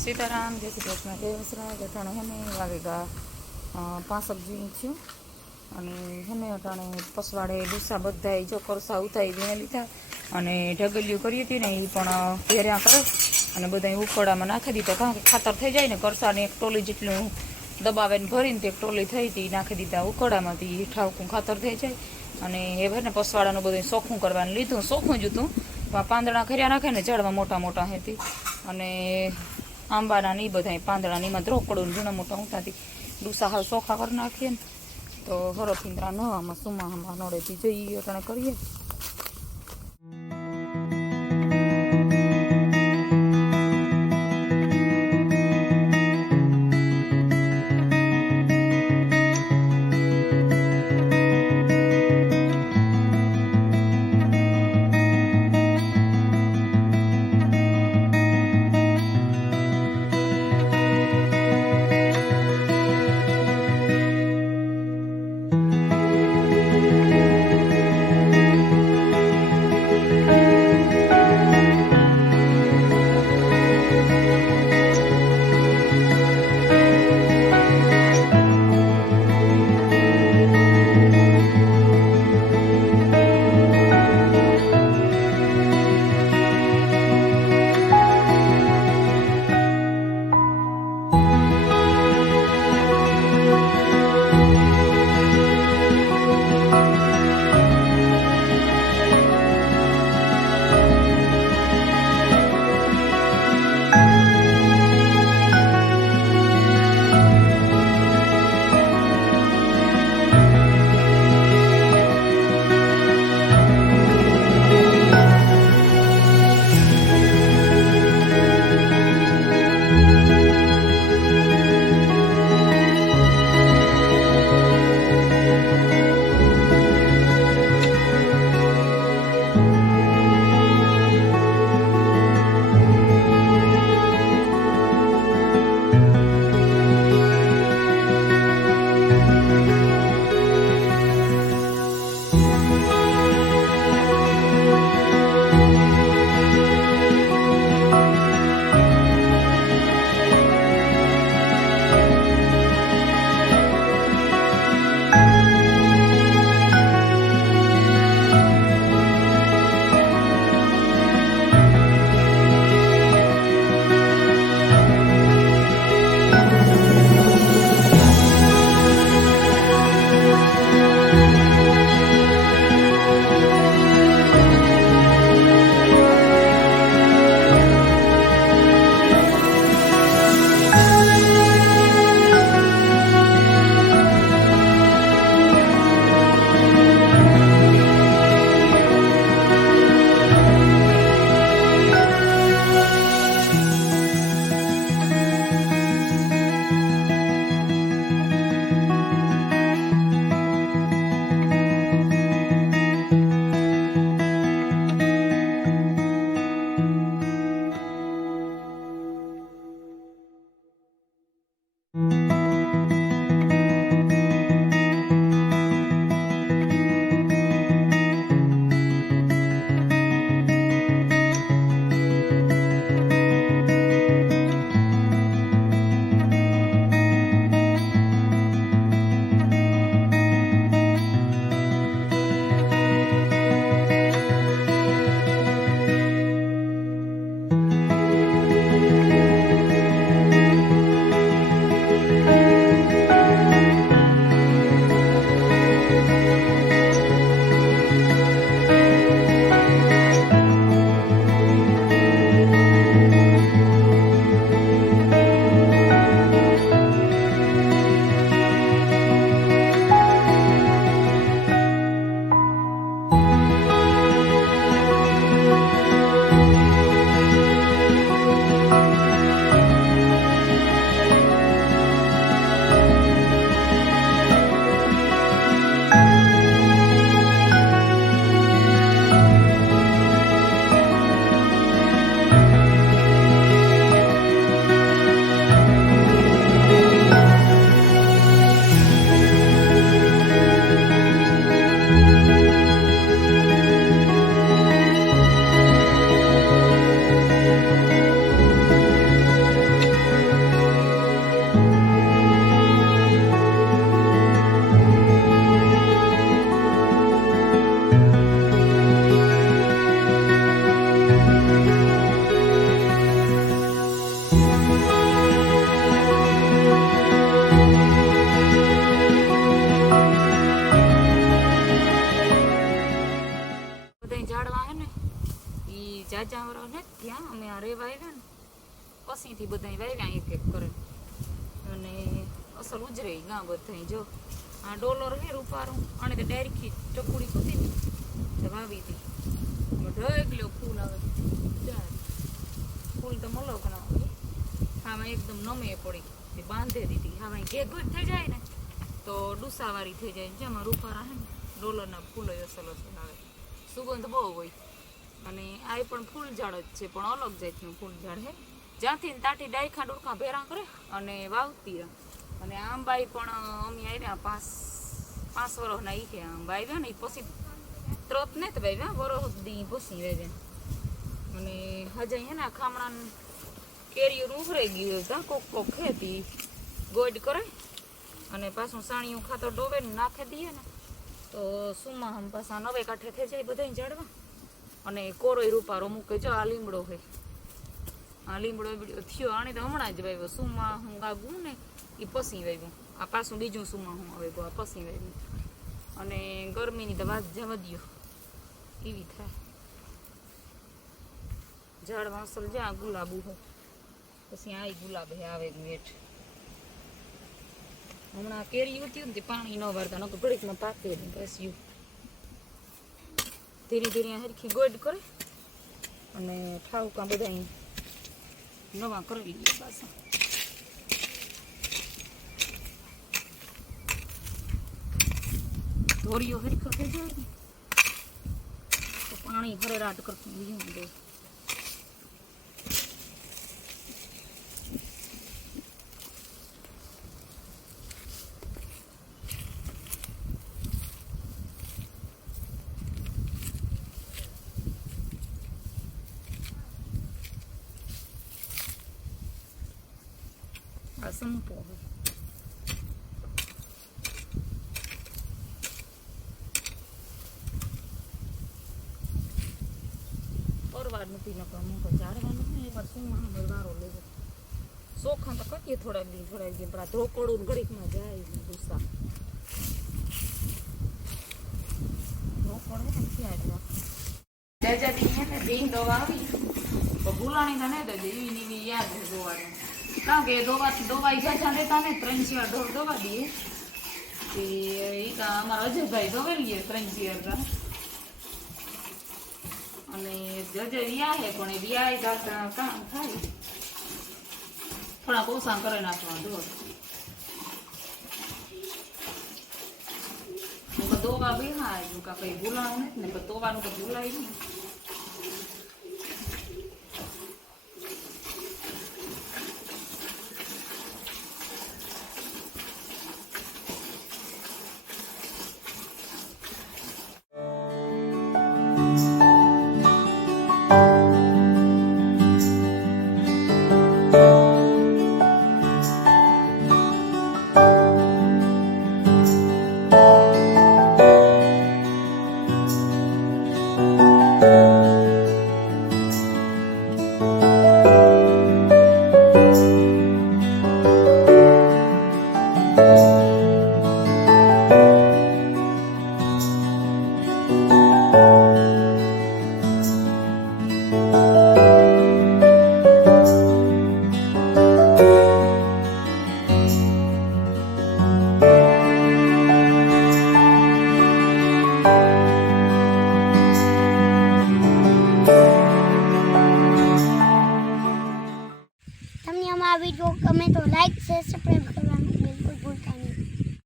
सीताराम जय श्री कृष्ण जय वसरा अटाणे हमें वागेगा 5 जीव थी हमें अटाणे पसवाड़े डूसा बधाई जो करसा उतारी वीणे लीधा अने ढगलियो करी थी ने भेर्या करे अने बधाई उकड़ा में नाखी दीधा कारण के खातर थी जाए ने करसा ने एक टोली जेटलू दबावे भरीने एक टोली थी थी नाखी दीधा उकड़ा में ठावकू खातर थी जाए अने ए ने पसवाड़ा बधु सोखू करवा लीधु सोखू ज हूँ પાંદડા ખર્યા નાખે ને ઝાડમાં મોટા મોટા હેતી અને આંબાના ની બધા પાંદડા ની માં ધ્રોકડું ઝીણા મોટા ઉતાથી ડૂસા હાવ સોખા કરી નાખીએ ને તો હરો પિંદરા ન આમાં સુમા આંબા નોડેથી જઈએ અટાણે કરીએ। પછીથી બધા વાવ્યા એક એક કરે અને અસલ ઉજરે ગાં બધા જો આ ડોલર હે રૂપારું અને તે ડાયરેક્ટ ટકુડી કૂદી હતી વાવી હતી ઢગલો ફૂલ આવે ફૂલ તો મલો કે ના હોય આમાં એકદમ નમે પડી તે બાંધે દીધી આમાં ઘેઘર થઈ જાય ને તો ડુસાવાળી થઈ જાય જેમાં રૂપારા હે ને ડોલરના ફૂલ અસલ અસલ આવે સુગંધ બહુ હોય અને આ પણ ફૂલ ઝાડ જ છે પણ અલગ જાતનું ફૂલ ઝાડ છે જ્યાંથી તાટી ડાયખા ડોરખા ભેરા કરે અને વાવતી અને આંબાઈ પણ અમે આવ્યા 5 વર્ષના ઈ કે આંબા આવ્યા ને પછી ત્રત ને તો વાવ્યા વરસ દી પછી વાવ્યા અને હજાઈ હે ને ખામણા કેરીઓ ઉભરાઈ ગયું હતા કોક ખેતી ગોડ કરે અને પાછું સાણીયું ખાતર ડોવે ને નાખી દઈએ ને તો સુમા હમ પાછા નવે કાંઠે થઈ જાય બધા ઝાડવા અને કોરોય રૂપારો મૂકે જો આ લીમડો હોય આ લીમડો થયો આને તો હમણાં જ વાવ્યો સુમા હું ગાગું ને એ પછી વાવ્યું આ પાછું બીજું સુમા હું આવે આ પછી વાવ્યું અને ગરમીની તો વાત જવા દ્યો એવી થાય ઝાડમાં અસલ જ્યાં ગુલાબુ હોય પછી આ ગુલાબ હે આવે વેઠ હમણાં કેરી ઉતી ને પાણી ન વારતા નકર ઘડીકમાં પાકે ને પછી ધીરે ધીરે હરખી ગોડ કરે અને ઠાવકા બધા નવા કરી લઈએ પાછા ધોરીઓ હરખો થઈ જાય ને તો પાણી હરેરાટ કરતું બીજું દે આ સંપો હોય પરવાર નથી નકર મૂકો ઝાડવાનું ને એકવાર સુમાં વારો લેવો ચોખા તો કરીએ થોડાક દી પણ આ ધોકડું ઘડીકમાં જાય ને ગુસ્સા ધોકડું ને ક્યાં જાજાદી છે ને બેન દવા આવી તો ભૂલાણી તો નહીં તો એવી નીવી યાદ છે જોવાનું કારણ કે દવાઈ જાજા લેતા ને 3-4 ઢોર દવા દઈએ એ તો અમારા અજયભાઈ દવેલીએ 3-4 અને જજે વ્યા હે પણ એ વ્યાય જાતા કામ થાય થોડા કોસા કરે નાખવા ઢોર દોવા બેહાય કા કઈ ભૂલાણું નથી ને દોવાનું તો ભૂલાય નહીં